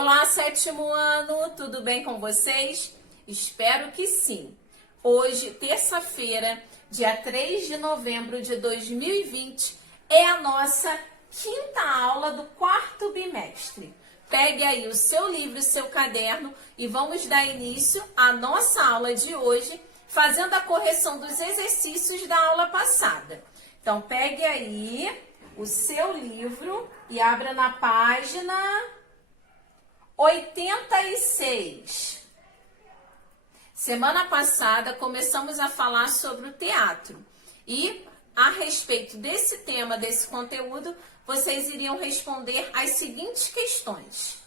Olá, sétimo ano, tudo bem com vocês? Espero que sim. Hoje, terça-feira, dia 3 de novembro de 2020, é a nossa quinta aula do quarto bimestre. Pegue aí o seu livro e seu caderno e vamos dar início à nossa aula de hoje, fazendo a correção dos exercícios da aula passada. Então, pegue aí o seu livro e abra na página 86. Semana passada começamos a falar sobre o teatro e a respeito desse tema, desse conteúdo, vocês iriam responder as seguintes questões.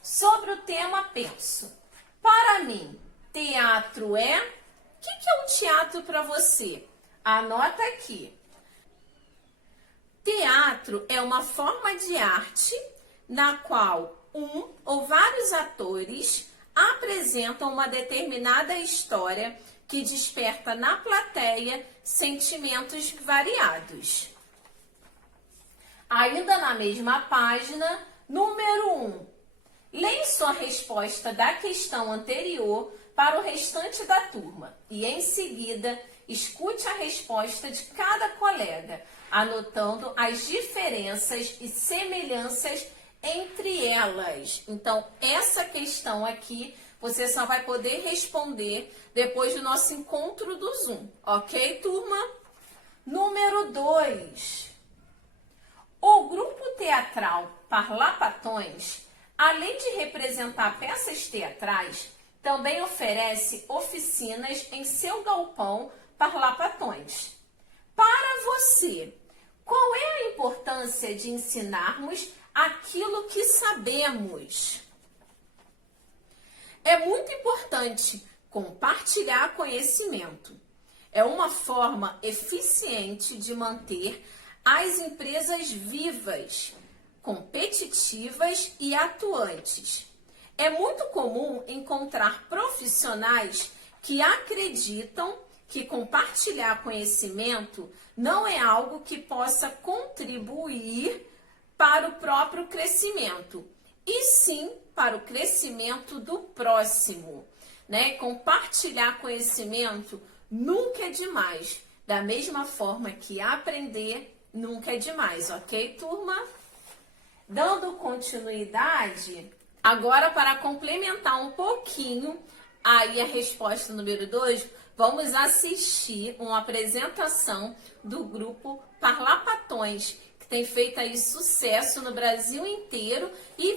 Sobre o tema penso. Para mim, teatro é... O que é um teatro para você? Anota aqui. Teatro é uma forma de arte na qual um ou vários atores apresentam uma determinada história que desperta na plateia sentimentos variados. Ainda na mesma página, número 1. Leia sua resposta da questão anterior para o restante da turma e, em seguida, escute a resposta de cada colega, anotando as diferenças e semelhanças entre elas. Então, essa questão aqui, você só vai poder responder depois do nosso encontro do Zoom. Ok, turma? Número 2. O grupo teatral Parlapatões, além de representar peças teatrais, também oferece oficinas em seu galpão Parlapatões. Para você, qual é a importância de ensinarmos aquilo que sabemos? É muito importante compartilhar conhecimento. É uma forma eficiente de manter as empresas vivas, competitivas e atuantes. É muito comum encontrar profissionais que acreditam que compartilhar conhecimento não é algo que possa contribuir para o próprio crescimento, e sim para o crescimento do próximo, né? Compartilhar conhecimento nunca é demais, da mesma forma que aprender nunca é demais, ok, turma? Dando continuidade, agora para complementar um pouquinho aí a resposta número 2, vamos assistir uma apresentação do grupo Parlapatões, que tem feito aí sucesso no Brasil inteiro e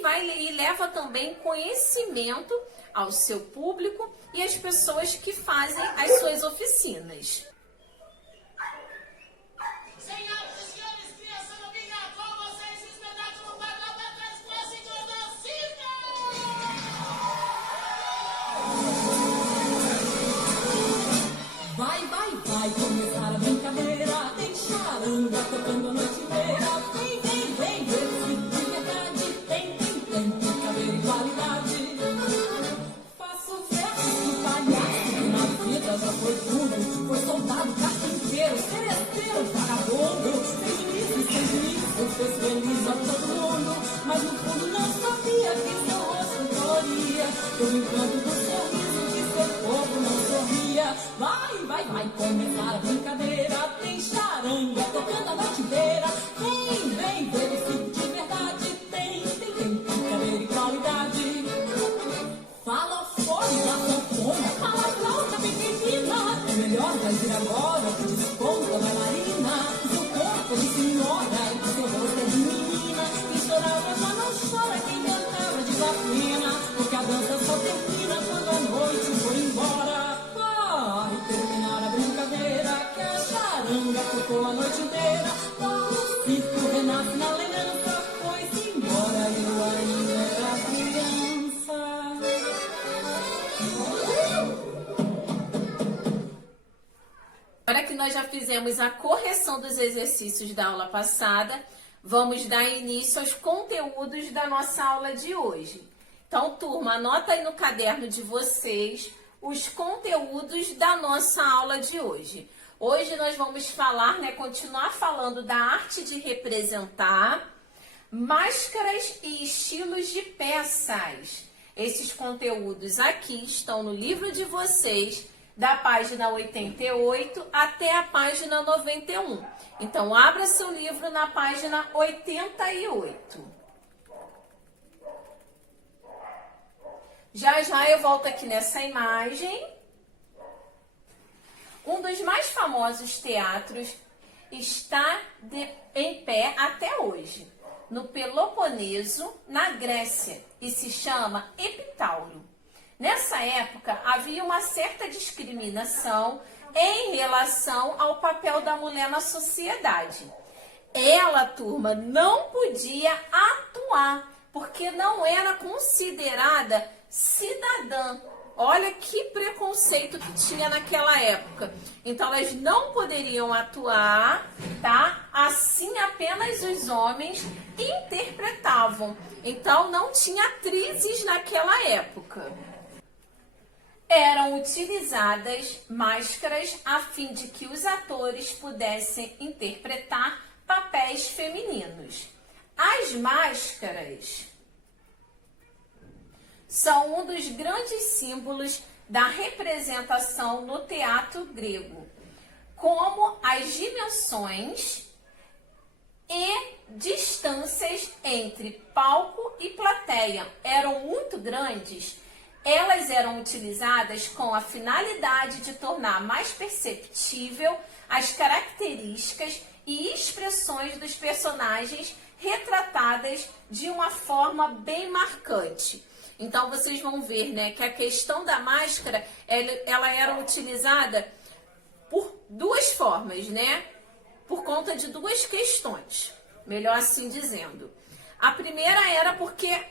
leva também conhecimento ao seu público e às pessoas que fazem as suas oficinas. Senhoras e senhores, criança novinha, com vocês, o espetáculo Parlapatões com a Senhora Cida! Vai começar a brincadeira. Tem charanga tocando a noite inteira. Vem, ver de verdade. Tem brincadeira e qualidade. Faço versos de palhaço, que na vida já foi tudo. Foi soldado, carpinteiro, seresteiro, vagabundo. Sem juízo, fez feliz a todo mundo. Mas no fundo não sabia que seu rosto coloria. Pelo encanto do sorriso que seu povo não sorria. Vai começar a brincadeira. Tem charanga tocando a noite inteira. Vem, verifique de verdade. Tem brincadeira e qualidade. Fala fora da sanfona, fala flauta pequenina. É melhor fazer agora que desponta bailarina. Seu corpo de senhora e seu rosto é de menina. Quem chorava já não chora, quem cantava de vacina. Porque a dança só termina quando a noite for embora. Vai terminar a brincadeira, que a charanga tocou a noite inteira. O circo renasce na lembrança, foi-se embora e eu ainda era criança. Agora que nós já fizemos a correção dos exercícios da aula passada, vamos dar início aos conteúdos da nossa aula de hoje. Então, turma, anota aí no caderno de vocês os conteúdos da nossa aula de hoje. Hoje nós vamos falar, continuar falando da arte de representar, máscaras e estilos tipos de peças. Esses conteúdos aqui estão no livro de vocês, da página 88 até a página 91. Então, abra seu livro na página 88. Já já eu volto aqui nessa imagem. Um dos mais famosos teatros está em pé até hoje, no Peloponeso, na Grécia, e se chama Epitauro. Nessa época, havia uma certa discriminação em relação ao papel da mulher na sociedade. Ela, turma, não podia atuar, porque não era considerada cidadã. Olha que preconceito que tinha naquela época. Então, elas não poderiam atuar, tá? Assim, apenas os homens interpretavam. Então, não tinha atrizes naquela época. Eram utilizadas máscaras a fim de que os atores pudessem interpretar papéis femininos. As máscaras são um dos grandes símbolos da representação no teatro grego, como as dimensões e distâncias entre palco e plateia eram muito grandes. Elas eram utilizadas com a finalidade de tornar mais perceptível as características e expressões dos personagens retratadas de uma forma bem marcante. Então, vocês vão ver, né, que a questão da máscara, ela era utilizada por duas formas, né? Por conta de duas questões, melhor assim dizendo. A primeira era porque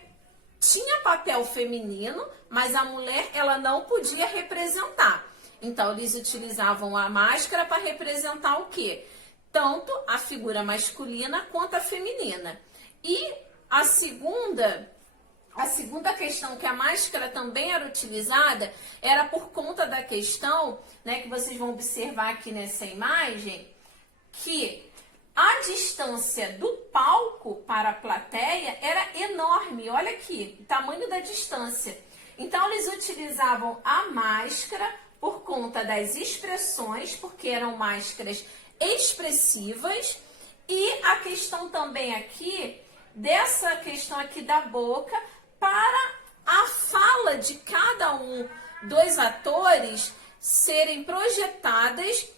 tinha papel feminino, mas a mulher ela não podia representar. Então, eles utilizavam a máscara para representar o quê? Tanto a figura masculina quanto a feminina. E a segunda questão que a máscara também era utilizada era por conta da questão, né, que vocês vão observar aqui nessa imagem, que a distância do palco para a plateia era enorme. Olha aqui, o tamanho da distância. Então, eles utilizavam a máscara por conta das expressões, porque eram máscaras expressivas, e a questão também aqui, dessa questão aqui da boca, para a fala de cada um dos atores serem projetadas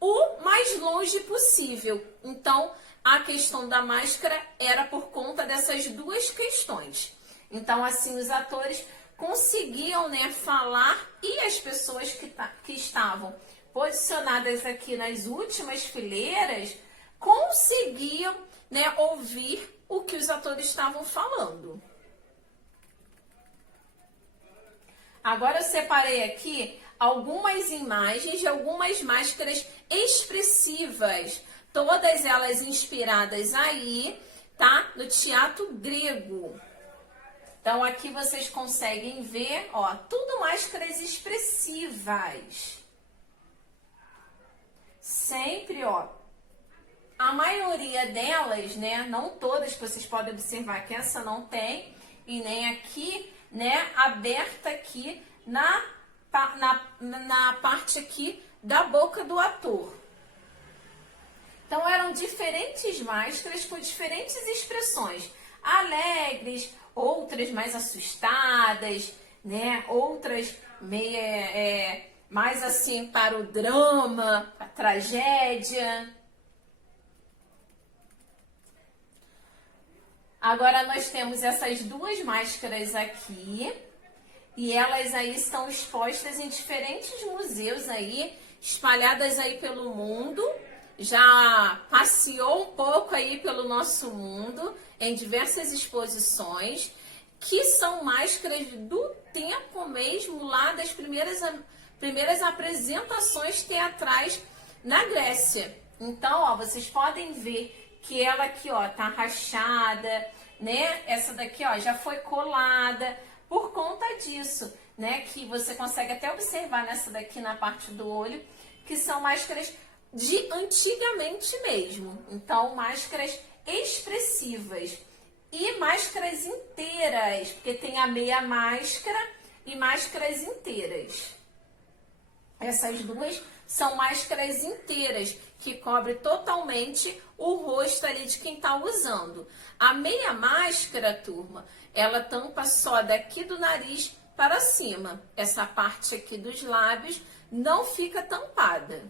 o mais longe possível. Então, a questão da máscara era por conta dessas duas questões. Então, assim, os atores conseguiam, né, falar, e as pessoas que estavam posicionadas aqui nas últimas fileiras conseguiam, né, ouvir o que os atores estavam falando. Agora eu separei aqui algumas imagens de algumas máscaras expressivas, todas elas inspiradas aí, tá? No teatro grego. Então aqui vocês conseguem ver, ó, tudo máscaras expressivas. Sempre, ó, a maioria delas, né, não todas, vocês podem observar que essa não tem, e nem aqui, né, aberta aqui na parte aqui da boca do ator. Então, eram diferentes máscaras com diferentes expressões, alegres, outras mais assustadas, né, outras mais assim para o drama, a tragédia. Agora nós temos essas duas máscaras aqui, e elas aí estão expostas em diferentes museus aí, espalhadas aí pelo mundo. Já passeou um pouco aí pelo nosso mundo, em diversas exposições, que são máscaras do tempo mesmo, lá das primeiras apresentações teatrais na Grécia. Então, ó, vocês podem ver que ela aqui, ó, tá rachada, né? Essa daqui, ó, já foi colada por conta disso, né? Que você consegue até observar nessa daqui na parte do olho, que são máscaras de antigamente mesmo. Então, máscaras expressivas e máscaras inteiras. inteiras, porque tem a meia máscara e máscaras inteiras. Essas duas são máscaras inteiras, que cobre totalmente o rosto ali de quem está usando. A meia máscara, turma, ela tampa só daqui do nariz para cima. Essa parte aqui dos lábios não fica tampada.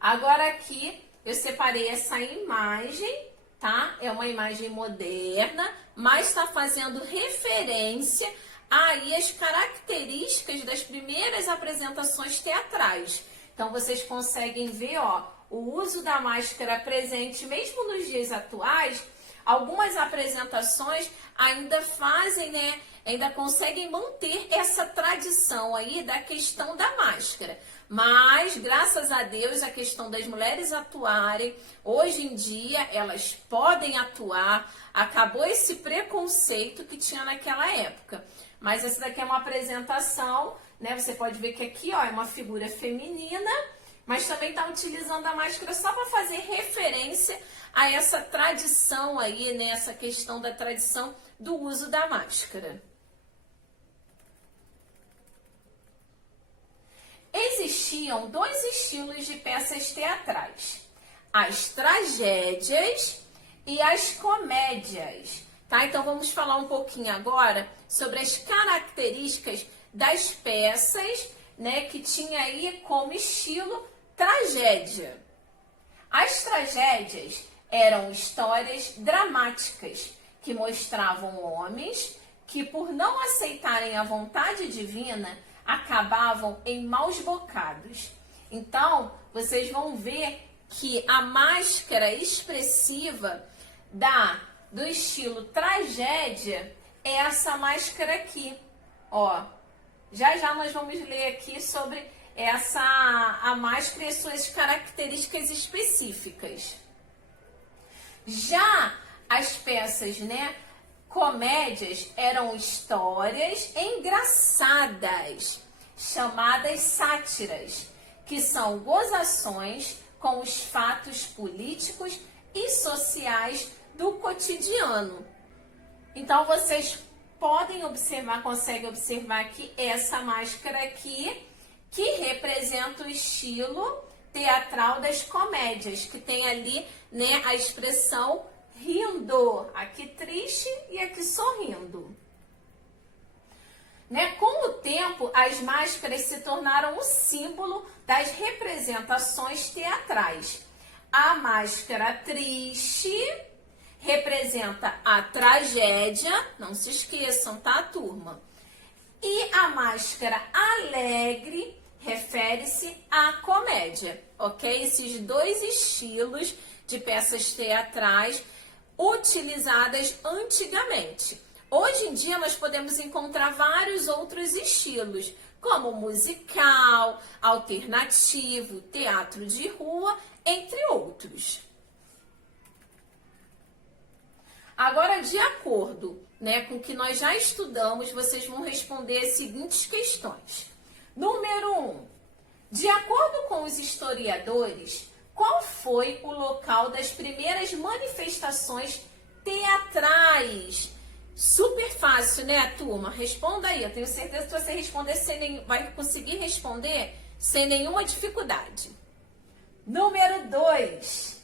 Agora aqui eu separei essa imagem, tá? É uma imagem moderna, mas está fazendo referência aí às características das primeiras apresentações teatrais. Então, vocês conseguem ver, ó, o uso da máscara presente mesmo nos dias atuais. Algumas apresentações ainda fazem, né, ainda conseguem manter essa tradição aí da questão da máscara. Mas, graças a Deus, a questão das mulheres atuarem, hoje em dia, elas podem atuar, acabou esse preconceito que tinha naquela época. Mas essa daqui é uma apresentação, né? Você pode ver que aqui, ó, é uma figura feminina, mas também está utilizando a máscara só para fazer referência a essa tradição aí, né? Essa questão da tradição do uso da máscara. Existiam dois estilos de peças teatrais: as tragédias e as comédias. Tá? Então vamos falar um pouquinho agora sobre as características das peças, né, que tinha aí como estilo tragédia. As tragédias eram histórias dramáticas que mostravam homens que, por não aceitarem a vontade divina, acabavam em maus bocados. Então, vocês vão ver que a máscara expressiva do estilo tragédia é essa máscara aqui, ó. Já já nós vamos ler aqui sobre a máscara e as suas características específicas. Já as peças, né, comédias, eram histórias engraçadas, chamadas sátiras, que são gozações com os fatos políticos e sociais do cotidiano. Então, vocês podem observar, conseguem observar aqui essa máscara aqui, que representa o estilo teatral das comédias, que tem ali, né, a expressão rindo, aqui triste e aqui sorrindo. Né? Com o tempo, as máscaras se tornaram o símbolo das representações teatrais. A máscara triste representa a tragédia, não se esqueçam, tá, turma? E a máscara alegre refere-se à comédia, ok? Esses dois estilos de peças teatrais utilizadas antigamente. Hoje em dia nós podemos encontrar vários outros estilos, como musical, alternativo, teatro de rua, entre outros. Agora, de acordo, né, com o que nós já estudamos, vocês vão responder as seguintes questões. Número 1. De acordo com os historiadores, qual foi o local das primeiras manifestações teatrais? Super fácil, né, turma? Responda aí. Eu tenho certeza que você vai conseguir responder sem nenhuma dificuldade. Número 2.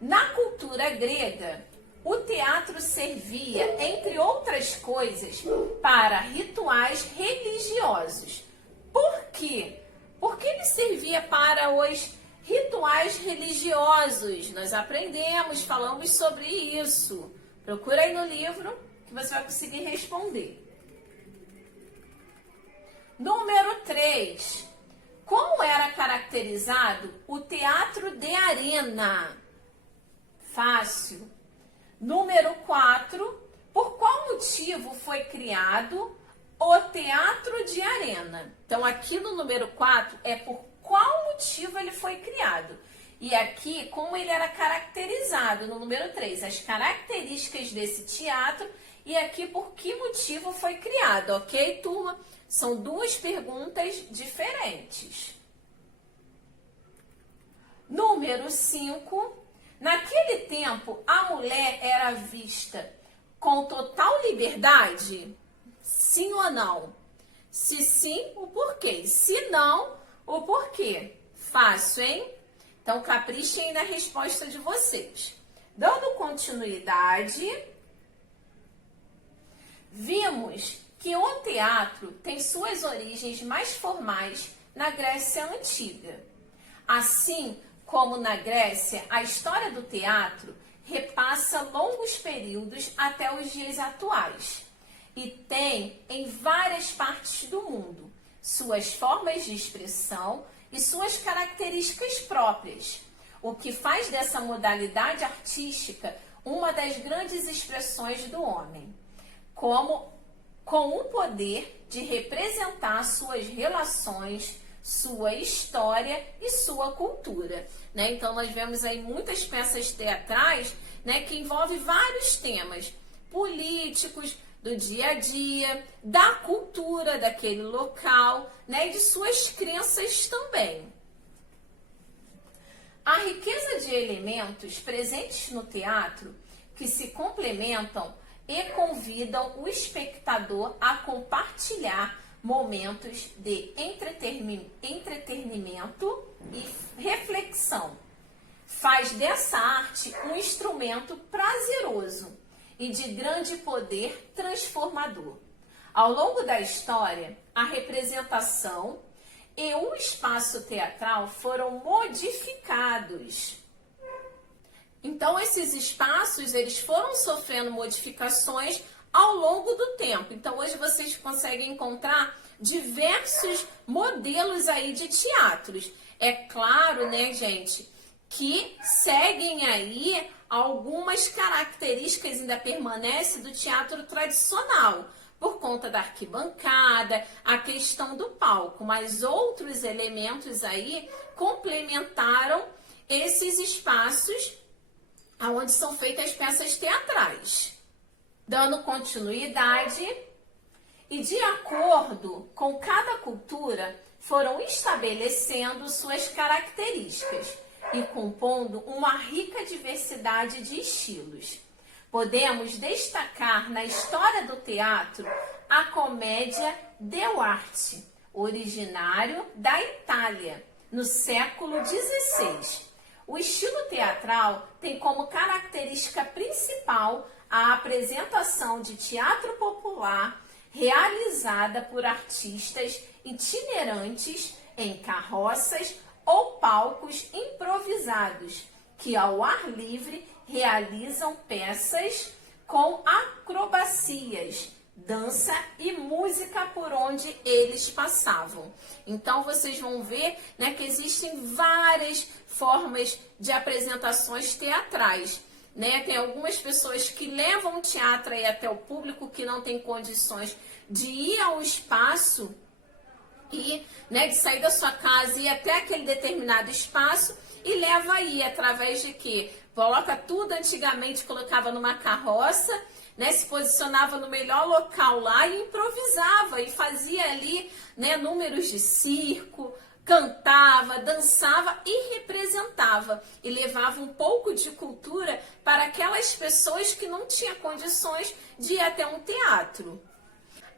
Na cultura grega, o teatro servia, entre outras coisas, para rituais religiosos. Por quê? Porque ele servia para os rituais religiosos. Nós aprendemos, falamos sobre isso. Procura aí no livro que você vai conseguir responder. Número 3. Como era caracterizado o teatro de arena? Fácil. Número 4. Por qual motivo foi criado o teatro de arena? Então, aqui no número 4 é por qual motivo ele foi criado. E aqui, como ele era caracterizado no número 3, as características desse teatro, e aqui por que motivo foi criado, ok, turma? São duas perguntas diferentes. Número 5. Naquele tempo, a mulher era vista com total liberdade? Sim ou não? Se sim, o porquê? Se não, o porquê? Fácil, hein? Então, caprichem na resposta de vocês. Dando continuidade, vimos que o teatro tem suas origens mais formais na Grécia Antiga. Assim como na Grécia, a história do teatro repassa longos períodos até os dias atuais e tem em várias partes do mundo suas formas de expressão e suas características próprias, o que faz dessa modalidade artística uma das grandes expressões do homem, com o poder de representar suas relações, sua história e sua cultura, né? Então nós vemos aí muitas peças teatrais, né, que envolvem vários temas políticos, do dia a dia, da cultura daquele local, né, e de suas crenças também. A riqueza de elementos presentes no teatro que se complementam e convidam o espectador a compartilhar momentos de entretenimento e reflexão. Faz dessa arte um instrumento prazeroso e de grande poder transformador. Ao longo da história, a representação e o espaço teatral foram modificados. Então, esses espaços, eles foram sofrendo modificações ao longo do tempo. Então, hoje vocês conseguem encontrar diversos modelos aí de teatros. É claro, né, gente, que seguem aí algumas características, ainda permanece do teatro tradicional, por conta da arquibancada, a questão do palco, mas outros elementos aí complementaram esses espaços onde são feitas peças teatrais. Dando continuidade, e de acordo com cada cultura, foram estabelecendo suas características e compondo uma rica diversidade de estilos. Podemos destacar na história do teatro a comédia dell'arte, originário da Itália, no século XVI. O estilo teatral tem como característica principal a apresentação de teatro popular realizada por artistas itinerantes em carroças ou palcos improvisados, que ao ar livre realizam peças com acrobacias, dança e música por onde eles passavam. Então vocês vão ver, né, que existem várias formas de apresentações teatrais, né? Tem algumas pessoas que levam o teatro aí até o público que não tem condições de ir ao espaço e, né, de sair da sua casa e ir até aquele determinado espaço e leva aí através de quê? Coloca tudo, antigamente colocava numa carroça, né, se posicionava no melhor local lá e improvisava e fazia ali, né, números de circo, cantava, dançava e representava e levava um pouco de cultura para aquelas pessoas que não tinham condições de ir até um teatro.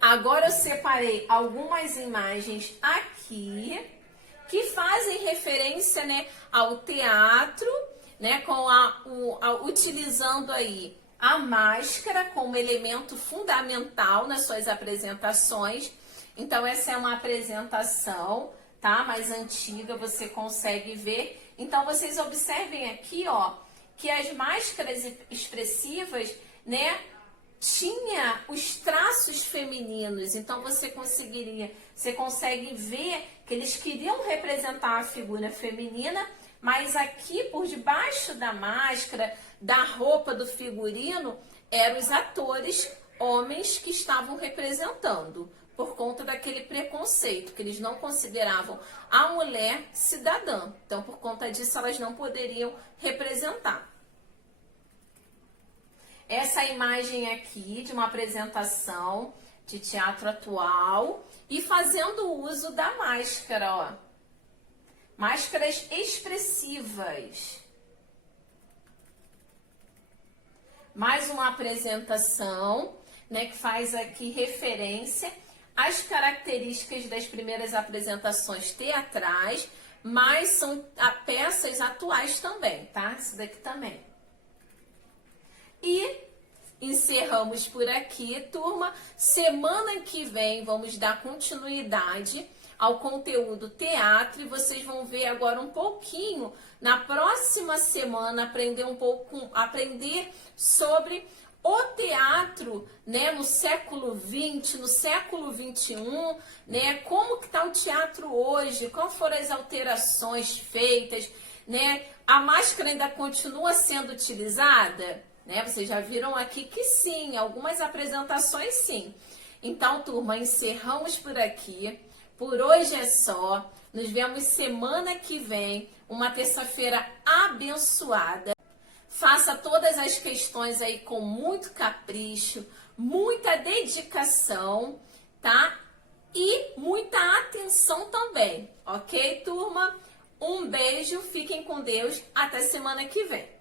Agora eu separei algumas imagens aqui que fazem referência, né, ao teatro, né, utilizando aí a máscara como elemento fundamental nas suas apresentações. Então essa é uma apresentação, tá, mais antiga, você consegue ver. Então vocês observem aqui, ó, que as máscaras expressivas, né, tinha os traços femininos. Então você consegue ver que eles queriam representar a figura feminina, mas aqui por debaixo da máscara, da roupa do figurino, eram os atores homens que estavam representando, por conta daquele preconceito, que eles não consideravam a mulher cidadã. Então, por conta disso, elas não poderiam representar. Essa imagem aqui de uma apresentação de teatro atual e fazendo uso da máscara, ó. Máscaras expressivas. mais uma apresentação, né, que faz aqui referência às características das primeiras apresentações teatrais, mas são peças atuais também, tá? Isso daqui também. E encerramos por aqui, turma. Semana que vem vamos dar continuidade ao conteúdo teatro e vocês vão ver agora um pouquinho na próxima semana aprender sobre o teatro, né, no século XX, no século XXI, né, como que tá o teatro hoje, quais foram as alterações feitas, né, a máscara ainda continua sendo utilizada, né, vocês já viram aqui que sim, algumas apresentações sim. Então, turma, encerramos por aqui. Por hoje é só. Nos vemos semana que vem, uma terça-feira abençoada. Faça todas as questões aí com muito capricho, muita dedicação, tá? E muita atenção também, ok, turma? Um beijo, fiquem com Deus, até semana que vem.